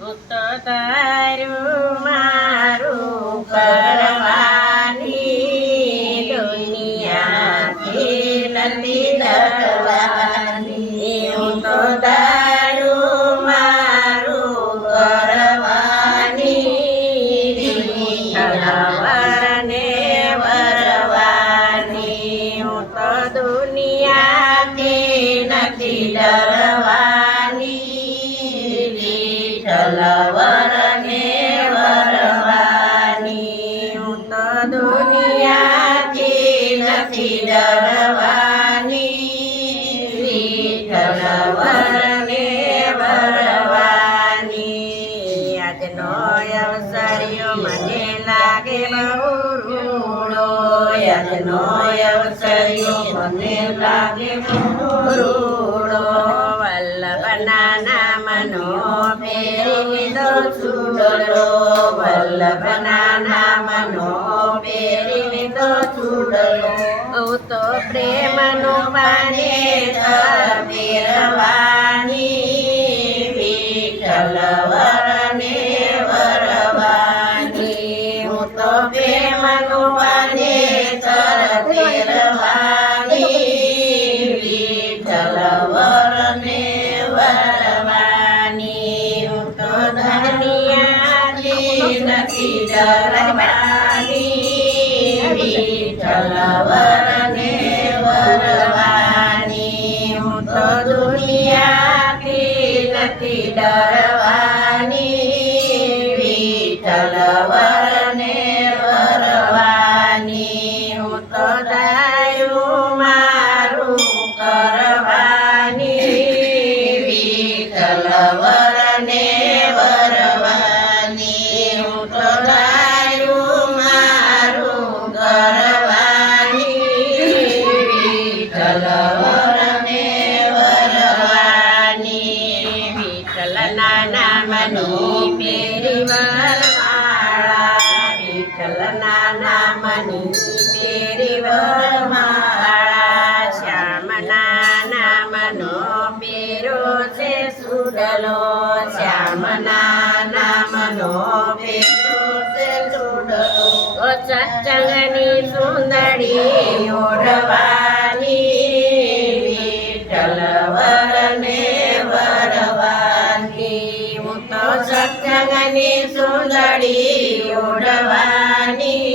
હું તો તારું મારું કરવાની દુનિયાથી નથી ડરવાની. હું તો તારું મારું કરવાની વિઠ્ઠલવરને વરવાની. હું તો દુનિયાથી નથી ડરવાની વિઠ્ઠલવરને વરવાની. હું તો દુનિયાથી નથી ડરવાની વિઠ્ઠલવરને વરવાની. આજનો અવસર્યો મને લાગે બહુ રૂડો. આજનો અવસર્યો મને લાગે બહુ રૂડો. વલ્લભના નામનો પહેરી લીધો ચૂડલો. વલ્લભના નામનો પહેરી લીધો ચૂડલો. હું તો પ્રેમનું પાને પહેરવાની વિઠ્ઠલવરને વરવાની. હું તો પ્રેમનું પાને પહેરવાની વિઠ્ઠલવરને વરવાની. હું તો દુનિયાથી નથી ડરવાની વિઠ્ઠલવરને વરવાની. હું તો દુનિયાથી નથી ડરવાની વિઠ્ઠલવરને વરવાની. હું તો તારું મારું કરવાની વિઠ્ઠલવરને વરવાની. હું તો તારું મારું કરવાની વિઠ્ઠલવરને વરવાની. વિઠ્ઠલના નામની પેરી વરમાળા. વિઠ્ઠલના નામની પેરી વરમાળા. શ્યામના નામનો પેરો છે સુડલો. શ્યામના નામનો પેરો છે સુડલો. સત્સંગની સુંદરી ઓઢવાની વિઠ્ઠલવરને વરવાની. હું તો સત્સંગની સુંદરી ઓઢવાની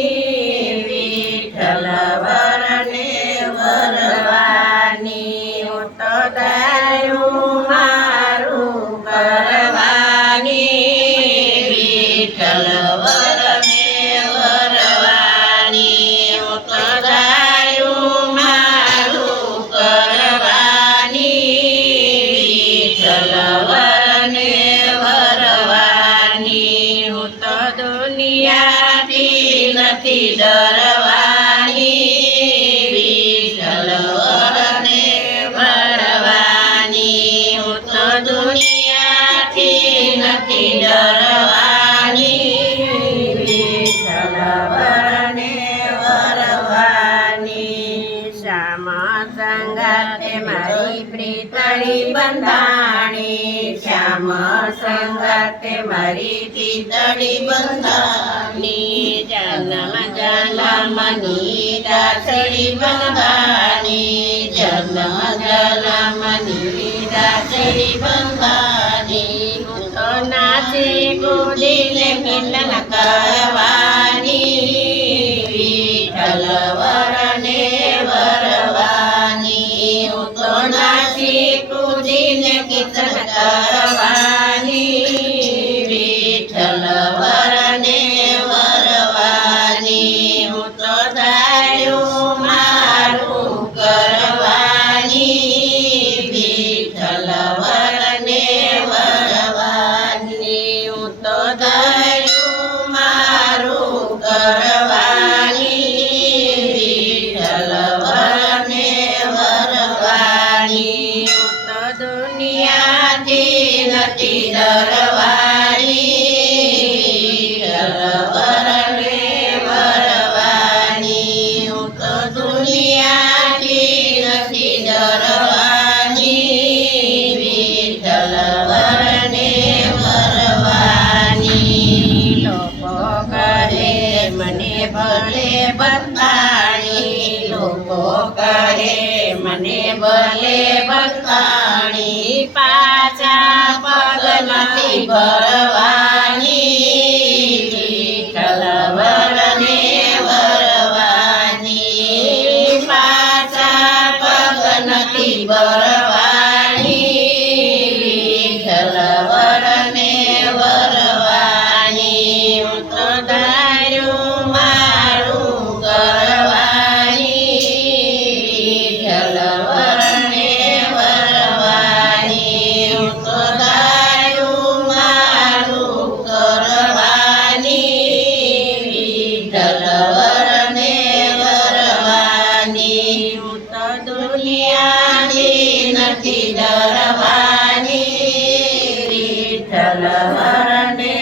વિઠ્ઠલવરને વરવાની. હું તો તારું મારું કરવાની વિઠ્ઠલવરને વરવાની. હું તો તારું મારું કરવાની વિઠ્ઠલવરને વરવાની. હું તો દુનિયાથી નથી ડરવાની વિઠ્ઠલવરને વરવાની. હું તો દુનિયાથી નથી ડરવાની વિઠ્ઠલવરને વરવાની. શ્યામ સંગાતે મારી પ્રીતળી બંધાણી. શ્યામ સંગાતે મારી પ્રીતળી બંધાણી. જન્મ જન્મની દાસડી બંધાણી. જન્મ જન્મની દાસડી બંધાણી. હું તો નાચી કૂદીને મિલન કરવાની વિઠ્ઠલવરને વરવાની. હું તો નાચી કૂદીને કીર્તન કરવાની વિઠ્ઠલવરને વરવાની. હું તો તારું મારું કરવાની વિઠ્ઠલવરને વરવાની. હું તો તારું મારું કરવાની વિઠ્ઠલવરને વરવાની. હું તો દુનિયાથી નથી ડરવાની વિઠ્ઠલવરને વરવાની. હું તો દુનિયાથી નથી ડરવાની વિઠ્ઠલવરને વરવાની. ભરવાની વિઠ્ઠલ વરને વરવાની પાછા પગ નથી ભરવાની વિઠ્ઠલ વરને વરવાની હું તો ધાર્યું મારું કરવાની વિઠ્ઠલ વરને વરવાની હું તો ધાર્યું મારું કરવાની વિઠ્ઠલ વરને વરવાની હું તો દુનિયાની નથી ડરવાની વિઠ્ઠલ વરને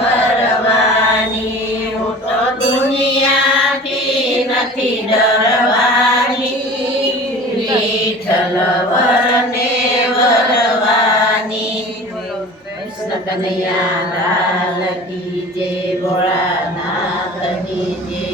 વરવાની હું તો દુનિયાથી નથી ડરવાની વિઠ્ઠલ વરને વરવાની કૃષ્ણ કનૈયા લાલ કી જય ભોળાનાથ કી જય